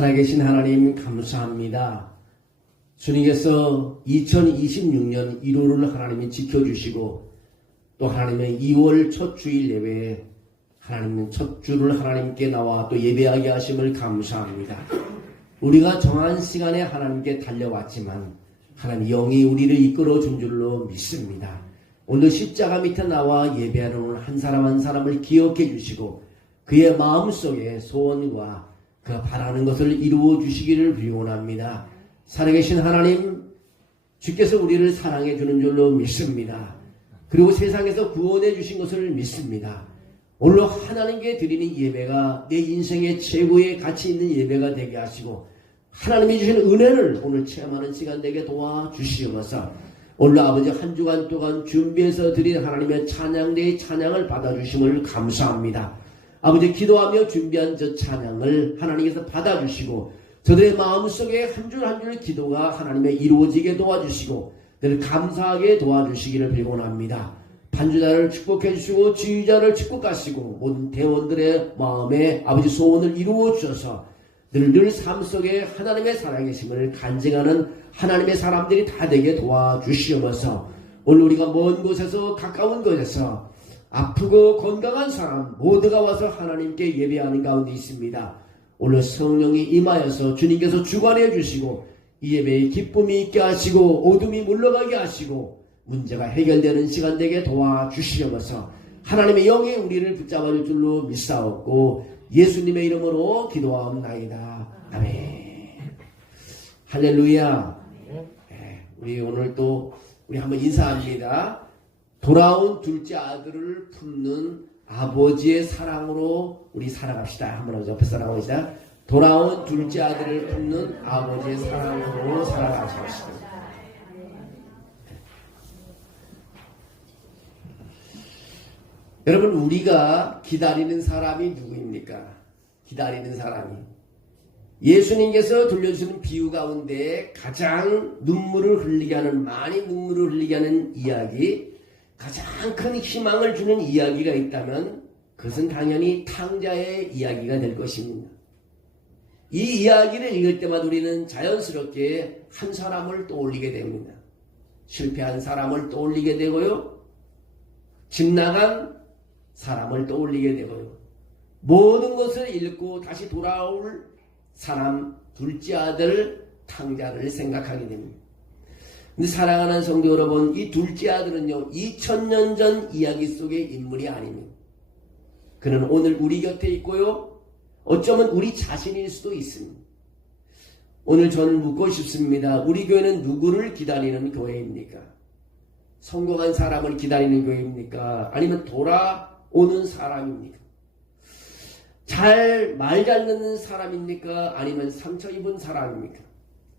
살아계신 하나님 감사합니다. 주님께서 2026년 1월을 하나님이 지켜주시고 또 하나님의 2월 첫 주일 예배에 하나님은 첫 주를 하나님께 나와 또 예배하게 하심을 감사합니다. 우리가 정한 시간에 하나님께 달려왔지만 하나님 영이 우리를 이끌어 준 줄로 믿습니다. 오늘 십자가 밑에 나와 예배하는 한 사람 한 사람을 기억해 주시고 그의 마음속에 소원과 그가 바라는 것을 이루어 주시기를 비원합니다. 살아계신 하나님, 주께서 우리를 사랑해 주는 줄로 믿습니다. 그리고 세상에서 구원해 주신 것을 믿습니다. 오늘 하나님께 드리는 예배가 내 인생의 최고의 가치 있는 예배가 되게 하시고 하나님이 주신 은혜를 오늘 체험하는 시간 되게 도와주시옵소서. 오늘 아버지 한 주간 동안 준비해서 드린 하나님의 찬양대의 찬양을 받아주심을 감사합니다. 아버지 기도하며 준비한 저 찬양을 하나님께서 받아주시고 저들의 마음속에 한 줄 한 줄 기도가 하나님의 이루어지게 도와주시고 늘 감사하게 도와주시기를 빌곤합니다. 반주자를 축복해 주시고 지휘자를 축복하시고 모든 대원들의 마음에 아버지 소원을 이루어 주셔서 늘 삶 속에 하나님의 살아계심을 간증하는 하나님의 사람들이 다 되게 도와주시옵소서. 오늘 우리가 먼 곳에서 가까운 곳에서 아프고 건강한 사람 모두가 와서 하나님께 예배하는 가운데 있습니다. 오늘 성령이 임하여서 주님께서 주관해 주시고 이 예배에 기쁨이 있게 하시고 어둠이 물러가게 하시고 문제가 해결되는 시간 되게 도와주시옵소서. 하나님의 영이 우리를 붙잡아 줄 줄로 믿사옵고 예수님의 이름으로 기도하옵나이다. 아멘. 할렐루야. 우리 오늘 또 우리 한번 인사합니다. 돌아온 둘째 아들을 품는 아버지의 사랑으로 우리 살아갑시다. 한번 옆에 살아갑시다. 돌아온 둘째 아들을 품는 아버지의 사랑으로 살아갑시다. 여러분, 우리가 기다리는 사람이 누구입니까? 기다리는 사람이 예수님께서 들려주시는 비유 가운데 가장 눈물을 흘리게 하는, 많이 눈물을 흘리게 하는 이야기, 가장 큰 희망을 주는 이야기가 있다면 그것은 당연히 탕자의 이야기가 될 것입니다. 이 이야기를 읽을 때마다 우리는 자연스럽게 한 사람을 떠올리게 됩니다. 실패한 사람을 떠올리게 되고요, 집 나간 사람을 떠올리게 되고요, 모든 것을 잃고 다시 돌아올 사람, 둘째 아들 탕자를 생각하게 됩니다. 근데 사랑하는 성도 여러분, 이 둘째 아들은요 2000년 전 이야기 속의 인물이 아닙니다. 그는 오늘 우리 곁에 있고요, 어쩌면 우리 자신일 수도 있습니다. 오늘 저는 묻고 싶습니다. 우리 교회는 누구를 기다리는 교회입니까? 성공한 사람을 기다리는 교회입니까? 아니면 돌아오는 사람입니까? 말 잘 듣는 사람입니까? 아니면 상처 입은 사람입니까?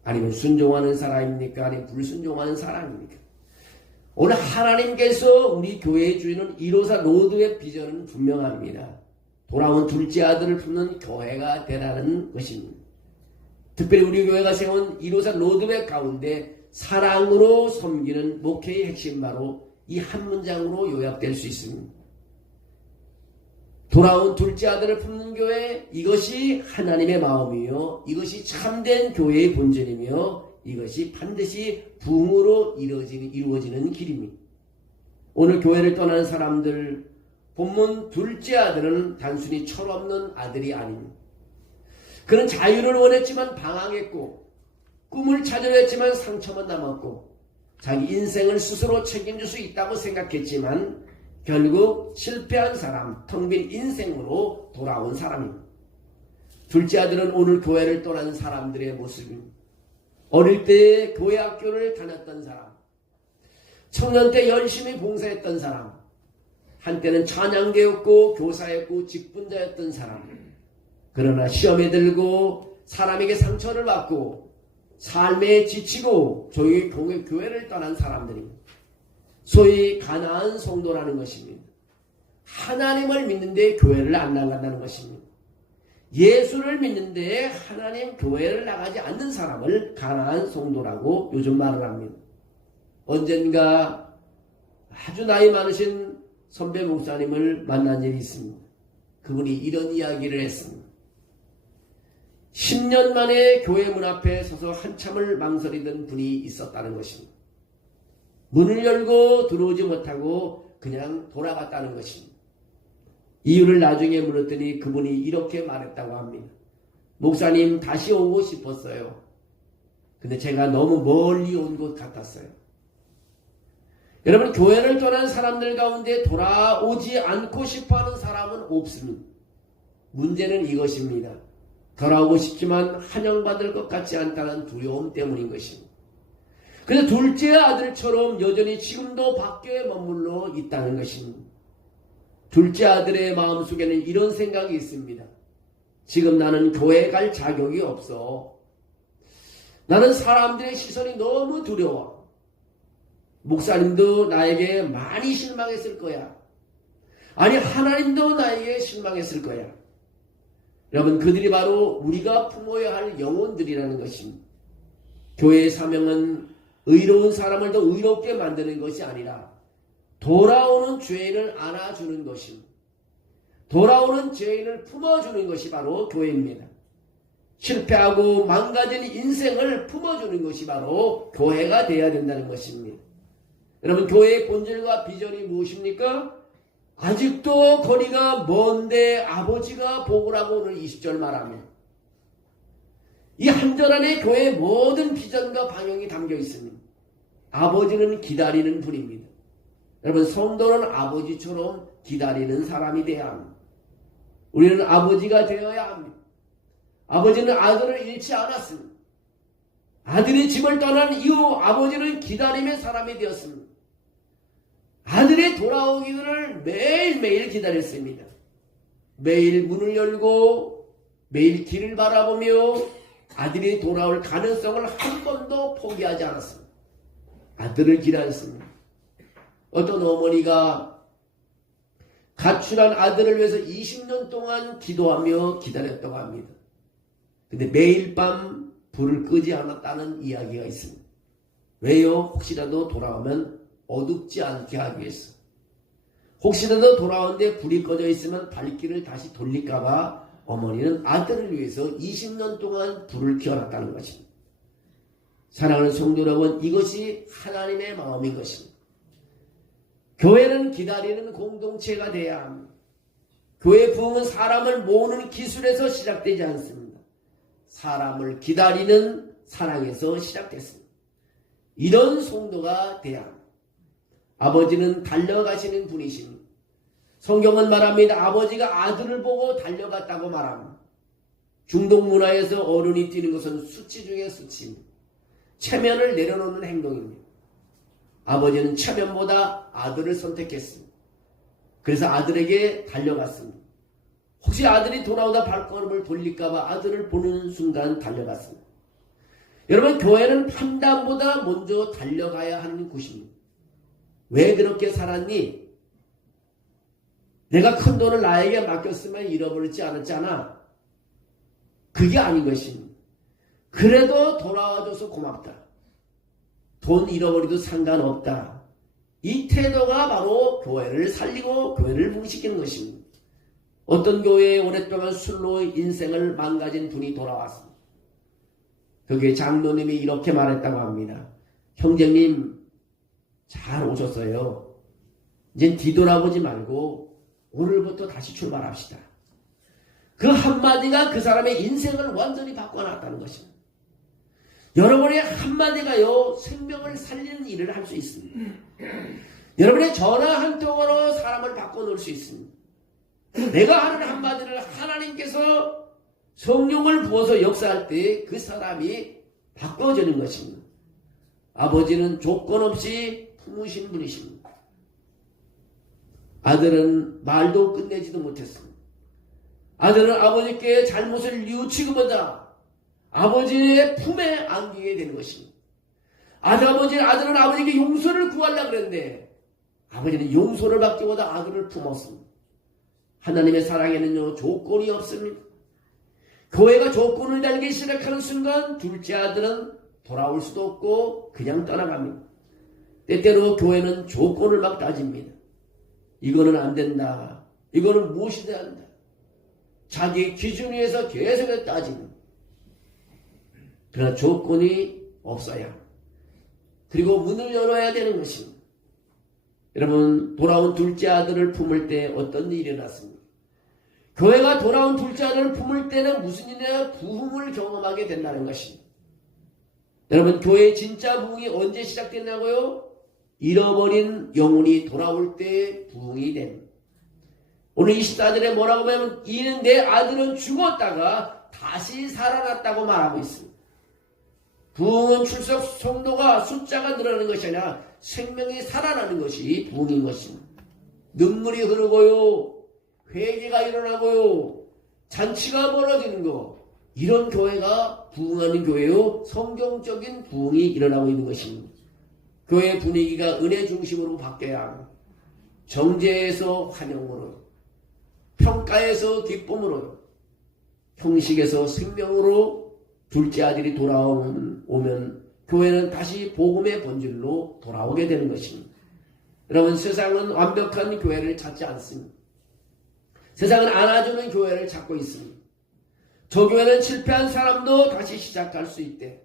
아니면 순종하는 사람입니까? 아니면 불순종하는 사람입니까? 오늘 하나님께서 우리 교회에 주시는 154 로드의 비전은 분명합니다. 돌아온 둘째 아들을 품는 교회가 되라는 것입니다. 특별히 우리 교회가 세운 154 로드맵 가운데 사랑으로 섬기는 목회의 핵심, 바로 이 한 문장으로 요약될 수 있습니다. 돌아온 둘째 아들을 품는 교회, 이것이 하나님의 마음이요, 이것이 참된 교회의 본전이며 이것이 반드시 부흥으로 이루어지는 길입니다. 오늘 교회를 떠나는 사람들, 본문 둘째 아들은 단순히 철없는 아들이 아닙니다. 그는 자유를 원했지만 방황했고, 꿈을 찾으려 했지만 상처만 남았고, 자기 인생을 스스로 책임질 수 있다고 생각했지만 결국 실패한 사람, 텅 빈 인생으로 돌아온 사람입니다. 둘째 아들은 오늘 교회를 떠난 사람들의 모습입니다. 어릴 때 교회 학교를 다녔던 사람, 청년 때 열심히 봉사했던 사람, 한때는 찬양대였고 교사였고 직분자였던 사람, 그러나 시험에 들고 사람에게 상처를 받고 삶에 지치고 조용히 교회를 떠난 사람들입니다. 소위 가나안 성도라는 것입니다. 하나님을 믿는데 교회를 안 나간다는 것입니다. 예수를 믿는데 하나님 교회를 나가지 않는 사람을 가나안 성도라고 요즘 말을 합니다. 언젠가 아주 나이 많으신 선배 목사님을 만난 일이 있습니다. 그분이 이런 이야기를 했습니다. 10년 만에 교회 문 앞에 서서 한참을 망설이던 분이 있었다는 것입니다. 문을 열고 들어오지 못하고 그냥 돌아갔다는 것입니다. 이유를 나중에 물었더니 그분이 이렇게 말했다고 합니다. 목사님, 다시 오고 싶었어요. 근데 제가 너무 멀리 온 것 같았어요. 여러분, 교회를 떠난 사람들 가운데 돌아오지 않고 싶어하는 사람은 없습니다. 문제는 이것입니다. 돌아오고 싶지만 환영받을 것 같지 않다는 두려움 때문인 것입니다. 그래서 둘째 아들처럼 여전히 지금도 밖에 머물러 있다는 것입니다. 둘째 아들의 마음속에는 이런 생각이 있습니다. 지금 나는 교회에 갈 자격이 없어. 나는 사람들의 시선이 너무 두려워. 목사님도 나에게 많이 실망했을 거야. 아니, 하나님도 나에게 실망했을 거야. 여러분, 그들이 바로 우리가 품어야 할 영혼들이라는 것입니다. 교회의 사명은 의로운 사람을 더 의롭게 만드는 것이 아니라 돌아오는 죄인을 안아주는 것입니다. 돌아오는 죄인을 품어주는 것이 바로 교회입니다. 실패하고 망가진 인생을 품어주는 것이 바로 교회가 되어야 된다는 것입니다. 여러분, 교회의 본질과 비전이 무엇입니까? 아직도 거리가 먼데 아버지가 보고라고 오늘 20절 말하며 이 한 절 안에 교회의 모든 비전과 방향이 담겨 있습니다. 아버지는 기다리는 분입니다. 여러분, 성도는 아버지처럼 기다리는 사람이 되어야 합니다. 우리는 아버지가 되어야 합니다. 아버지는 아들을 잃지 않았습니다. 아들이 집을 떠난 이후 아버지는 기다림의 사람이 되었습니다. 아들의 돌아오기를 매일매일 기다렸습니다. 매일 문을 열고 매일 길을 바라보며 아들이 돌아올 가능성을 한 번도 포기하지 않았습니다. 아들을 기다렸습니다. 어떤 어머니가 가출한 아들을 위해서 20년 동안 기도하며 기다렸다고 합니다. 근데 매일 밤 불을 끄지 않았다는 이야기가 있습니다. 왜요? 혹시라도 돌아오면 어둡지 않게 하기 위해서. 혹시라도 돌아오는데 불이 꺼져 있으면 발길을 다시 돌릴까봐 어머니는 아들을 위해서 20년 동안 불을 켜놨다는 것입니다. 사랑하는 성도 여러분, 이것이 하나님의 마음인 것입니다. 교회는 기다리는 공동체가 되어야 합니다. 교회 부흥은 사람을 모으는 기술에서 시작되지 않습니다. 사람을 기다리는 사랑에서 시작됐습니다. 이런 성도가 되어야 합니다. 아버지는 달려가시는 분이십니다. 성경은 말합니다. 아버지가 아들을 보고 달려갔다고 말합니다. 중동 문화에서 어른이 뛰는 것은 수치 중에 수치입니다. 체면을 내려놓는 행동입니다. 아버지는 체면보다 아들을 선택했습니다. 그래서 아들에게 달려갔습니다. 혹시 아들이 돌아오다 발걸음을 돌릴까봐 아들을 보는 순간 달려갔습니다. 여러분, 교회는 판단보다 먼저 달려가야 하는 곳입니다. 왜 그렇게 살았니? 내가 큰 돈을 나에게 맡겼으면 잃어버리지 않았잖아. 그게 아닌 것입니다. 그래도 돌아와줘서 고맙다. 돈 잃어버리도 상관없다. 이 태도가 바로 교회를 살리고 교회를 부흥시키는 것입니다. 어떤 교회에 오랫동안 술로 인생을 망가진 분이 돌아왔습니다. 거기에 장로님이 이렇게 말했다고 합니다. 형제님, 잘 오셨어요. 이제 뒤돌아보지 말고 오늘부터 다시 출발합시다. 그 한마디가 그 사람의 인생을 완전히 바꿔놨다는 것입니다. 여러분의 한마디가요, 생명을 살리는 일을 할 수 있습니다. 여러분의 전화 한 통으로 사람을 바꿔놓을 수 있습니다. 내가 하는 한마디를 하나님께서 성령을 부어서 역사할 때 그 사람이 바꿔지는 것입니다. 아버지는 조건 없이 품으신 분이십니다. 아들은 말도 끝내지도 못했습니다. 아들은 아버지께 잘못을 뉘우치기보다 아버지의 품에 안기게 되는 것입니다. 아들은 아버지에게 용서를 구하려고 그랬는데 아버지는 용서를 받기보다 아들을 품었습니다. 하나님의 사랑에는요, 조건이 없습니다. 교회가 조건을 달기 시작하는 순간 둘째 아들은 돌아올 수도 없고 그냥 떠나갑니다. 때때로 교회는 조건을 막 따집니다. 이거는 안 된다. 이거는 무엇이 돼야 한다. 자기 기준 위에서 계속 따집니다. 그러나 조건이 없어야. 그리고 문을 열어야 되는 것입니다. 여러분, 돌아온 둘째 아들을 품을 때 어떤 일이 일어났습니까? 교회가 돌아온 둘째 아들을 품을 때는 무슨 일이냐? 부흥을 경험하게 된다는 것입니다. 여러분, 교회의 진짜 부흥이 언제 시작됐냐고요? 잃어버린 영혼이 돌아올 때 부흥이 됩니다. 오늘 24절에 뭐라고 하면 이는 내 아들은 죽었다가 다시 살아났다고 말하고 있습니다. 부흥은 출석 성도가 숫자가 늘어나는 것이 아니라 생명이 살아나는 것이 부흥인 것입니다. 눈물이 흐르고요, 회개가 일어나고요, 잔치가 벌어지는 것, 이런 교회가 부흥하는 교회요, 성경적인 부흥이 일어나고 있는 것입니다. 교회 분위기가 은혜 중심으로 바뀌어야 합니다. 정죄에서 환영으로, 평가에서 기쁨으로, 형식에서 생명으로 둘째 아들이 돌아오면 교회는 다시 복음의 본질로 돌아오게 되는 것입니다. 여러분, 세상은 완벽한 교회를 찾지 않습니다. 세상은 안아주는 교회를 찾고 있습니다. 저 교회는 실패한 사람도 다시 시작할 수 있대.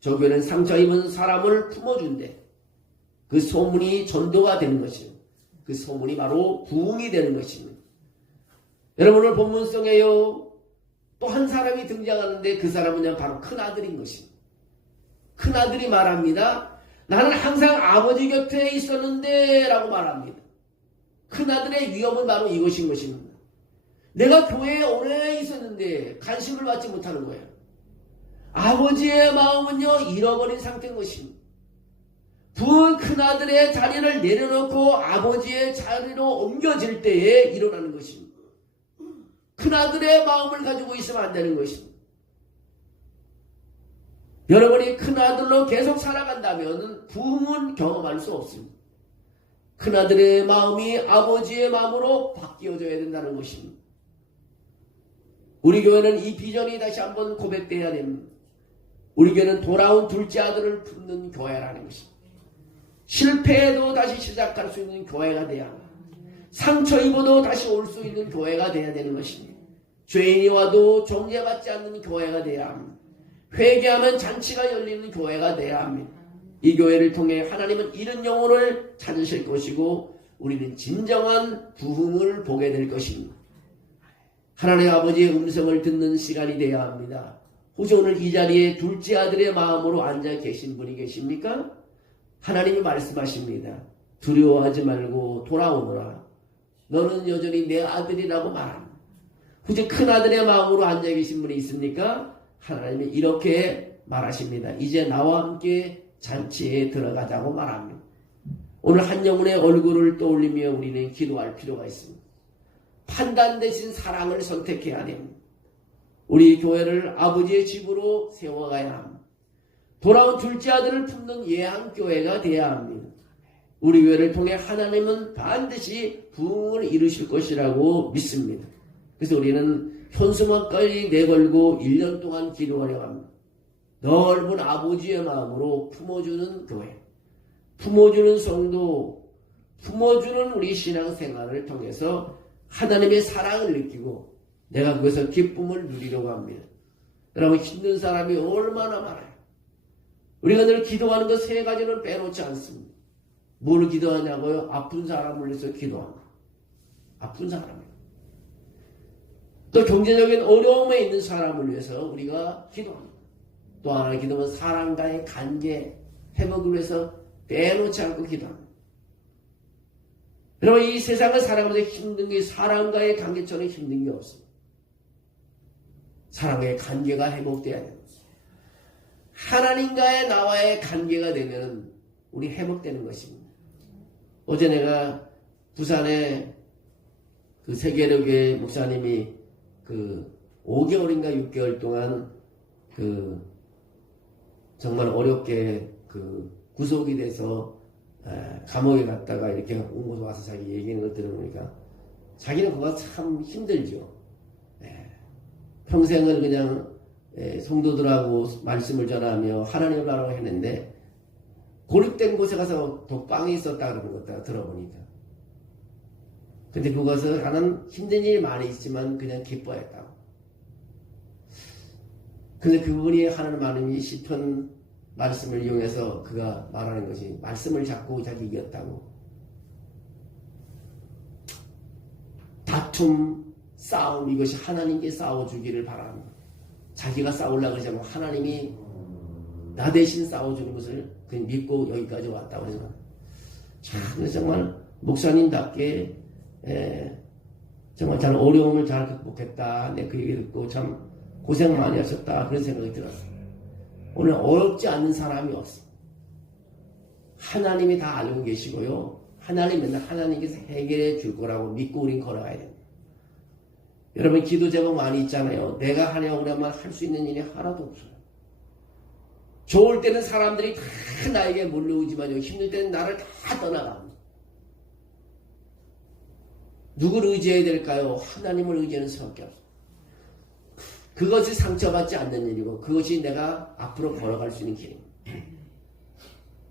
저 교회는 상처 입은 사람을 품어준대. 그 소문이 전도가 되는 것입니다. 그 소문이 바로 부흥이 되는 것입니다. 여러분, 오늘 본문성에요, 또 한 사람이 등장하는데 그 사람은 바로 큰아들인 것입니다. 큰아들이 말합니다. 나는 항상 아버지 곁에 있었는데 라고 말합니다. 큰아들의 위험은 바로 이것인 것입니다. 내가 교회에 오래 있었는데 관심을 받지 못하는 거예요. 아버지의 마음은요, 잃어버린 상태인 것입니다. 부은 큰아들의 자리를 내려놓고 아버지의 자리로 옮겨질 때에 일어나는 것입니다. 큰아들의 마음을 가지고 있으면 안 되는 것입니다. 여러분이 큰아들로 계속 살아간다면 부흥은 경험할 수 없습니다. 큰아들의 마음이 아버지의 마음으로 바뀌어져야 된다는 것입니다. 우리 교회는 이 비전이 다시 한번 고백되어야 됩니다. 우리 교회는 돌아온 둘째 아들을 품는 교회라는 것입니다. 실패해도 다시 시작할 수 있는 교회가 돼야 합니다. 상처 입어도 다시 올 수 있는 교회가 돼야 되는 것입니다. 죄인이 와도 정죄받지 않는 교회가 돼야 합니다. 회개하면 잔치가 열리는 교회가 돼야 합니다. 이 교회를 통해 하나님은 잃은 영혼을 찾으실 것이고 우리는 진정한 부흥을 보게 될 것입니다. 하나님 아버지의 음성을 듣는 시간이 되어야 합니다. 혹시 오늘 이 자리에 둘째 아들의 마음으로 앉아 계신 분이 계십니까? 하나님이 말씀하십니다. 두려워하지 말고 돌아오너라. 너는 여전히 내 아들이라고 말합니다. 혹시 큰아들의 마음으로 앉아 계신 분이 있습니까? 하나님이 이렇게 말하십니다. 이제 나와 함께 잔치에 들어가자고 말합니다. 오늘 한 영혼의 얼굴을 떠올리며 우리는 기도할 필요가 있습니다. 판단 대신 사랑을 선택해야 됩니다. 우리 교회를 아버지의 집으로 세워가야 합니다. 돌아온 둘째 아들을 품는 예한교회가 되어야 합니다. 우리 교회를 통해 하나님은 반드시 부흥을 이루실 것이라고 믿습니다. 그래서 우리는 현수막까지 내걸고 1년 동안 기도하려고 합니다. 넓은 아버지의 마음으로 품어주는 교회, 품어주는 성도, 품어주는 우리 신앙생활을 통해서 하나님의 사랑을 느끼고 내가 그것에서 기쁨을 누리려고 합니다. 여러분, 힘든 사람이 얼마나 많아요. 우리가 늘 기도하는 것 세 가지는 빼놓지 않습니다. 뭘 기도하냐고요? 아픈 사람을 위해서 기도합니다. 아픈 사람이요. 또 경제적인 어려움에 있는 사람을 위해서 우리가 기도합니다. 또 하나 기도는 사람과의 관계 회복을 위해서 빼놓지 않고 기도합니다. 여러분, 이 세상을 살아가면서 힘든 게 사람과의 관계처럼 힘든 게 없습니다. 사람과의 관계가 회복돼야 됩니다. 하나님과의 나와의 관계가 되면 우리 회복되는 것입니다. 어제 내가 부산에 그 세계력의 목사님이 5개월인가 6개월 동안 정말 어렵게 구속이 돼서 감옥에 갔다가 이렇게 온 곳에 와서 자기 얘기하는 걸 들어보니까 자기는 그거 참 힘들죠. 평생을 그냥 성도들하고 말씀을 전하며 하나님을 바라고 했는데 고립된 곳에 가서 독방에 있었다 그러는 것다 들어보니까. 근데 그것을 하는 힘든 일이 많이 있지만 그냥 기뻐했다고. 근데 그분이 하는 말씀이 시편 말씀을 이용해서 그가 말하는 것이 말씀을 잡고 자기 이겼다고. 다툼, 싸움 이것이 하나님께 싸워주기를 바랍니다. 자기가 싸우려고 그러자면 하나님이 나 대신 싸워주는 것을 그냥 믿고 여기까지 왔다고 생각합니다. 참 정말 목사님답게 정말 잘 어려움을 잘 극복했다. 내 그 얘기 듣고 참 고생 많이 하셨다. 그런 생각이 들었어요. 오늘 어렵지 않는 사람이 없어. 하나님이 다 알고 계시고요. 하나님 맨날 하나님께서 해결해 줄 거라고 믿고 우린 걸어가야 됩니다. 여러분 기도 제목 많이 있잖아요. 내가 하려고 그러면 할 수 있는 일이 하나도 없어요. 좋을 때는 사람들이 다 나에게 몰려오지만 힘들 때는 나를 다 떠나갑니다. 누구를 의지해야 될까요? 하나님을 의지하는 수밖에 없어요. 그것이 상처받지 않는 일이고 그것이 내가 앞으로 걸어갈 수 있는 길입니다.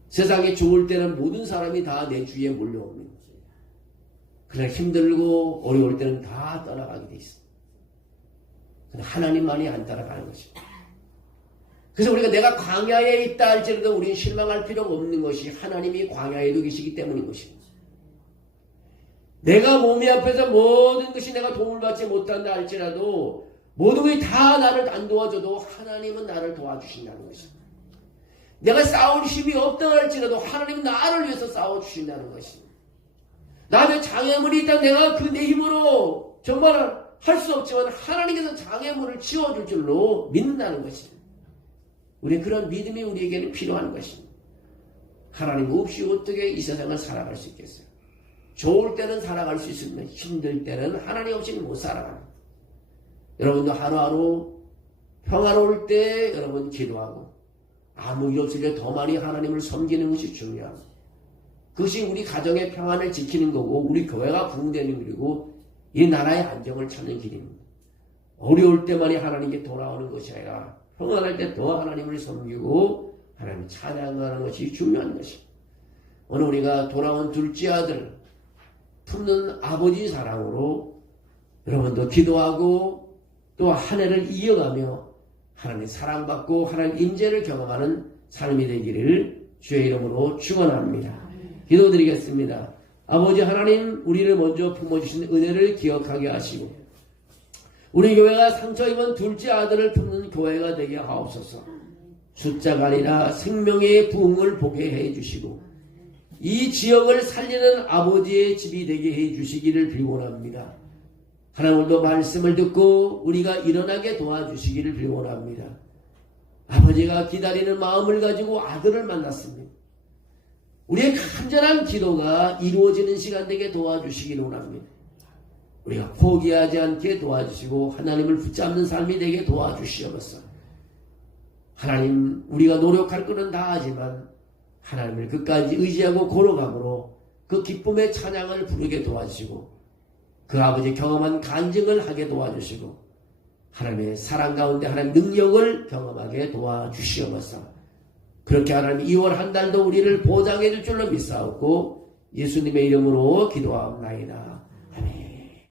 세상에 좋을 때는 모든 사람이 다 내 주위에 몰려옵니다. 그러나 힘들고 어려울 때는 다 떠나가게 돼 있습니다. 그러나 하나님만이 안 따라가는 것입니다. 그래서 우리가 내가 광야에 있다 할지라도 우리는 실망할 필요가 없는 것이 하나님이 광야에도 계시기 때문인 것입니다. 내가 몸이 앞에서 모든 것이 내가 도움을 받지 못한다 할지라도 모든 것이 다 나를 안 도와줘도 하나님은 나를 도와주신다는 것입니다. 내가 싸울 힘이 없다 할지라도 하나님은 나를 위해서 싸워주신다는 것입니다. 나한테 장애물이 있다 내가 그 내 힘으로 정말 할 수 없지만 하나님께서 장애물을 치워줄 줄로 믿는다는 것입니다. 우리 그런 믿음이 우리에게는 필요한 것입니다. 하나님 없이 어떻게 이 세상을 살아갈 수 있겠어요? 좋을 때는 살아갈 수 있으면 힘들 때는 하나님 없이는 못 살아갑니다. 여러분도 하루하루 평화로울 때 여러분 기도하고 아무 일 없을 때 더 많이 하나님을 섬기는 것이 중요합니다. 그것이 우리 가정의 평안을 지키는 거고 우리 교회가 부흥되는 길이고 이 나라의 안정을 찾는 길입니다. 어려울 때만이 하나님께 돌아오는 것이 아니라 평안할 때 더 하나님을 섬기고 하나님을 찬양하는 것이 중요한 것입니다. 오늘 우리가 돌아온 둘째 아들 품는 아버지 사랑으로 여러분도 기도하고 또 한 해를 이어가며 하나님의 사랑받고 하나님의 임재를 경험하는 삶이 되기를 주의 이름으로 축원합니다. 기도드리겠습니다. 아버지 하나님 우리를 먼저 품어주신 은혜를 기억하게 하시고 우리 교회가 상처 입은 둘째 아들을 품는 교회가 되게 하옵소서. 숫자가 아니라 생명의 부흥을 보게 해주시고 이 지역을 살리는 아버지의 집이 되게 해주시기를 빌원합니다. 하나님도 말씀을 듣고 우리가 일어나게 도와주시기를 빌원합니다. 아버지가 기다리는 마음을 가지고 아들을 만났습니다. 우리의 간절한 기도가 이루어지는 시간 되게 도와주시기를 원합니다. 우리가 포기하지 않게 도와주시고 하나님을 붙잡는 삶이 되게 도와주시옵소서. 하나님 우리가 노력할 것은 다 하지만 하나님을 끝까지 의지하고 걸어감으로 그 기쁨의 찬양을 부르게 도와주시고 그 아버지 경험한 간증을 하게 도와주시고 하나님의 사랑 가운데 하나님 능력을 경험하게 도와주시옵소서. 그렇게 하나님 2월 한 달도 우리를 보장해 줄 줄로 믿사옵고 예수님의 이름으로 기도하옵나이다.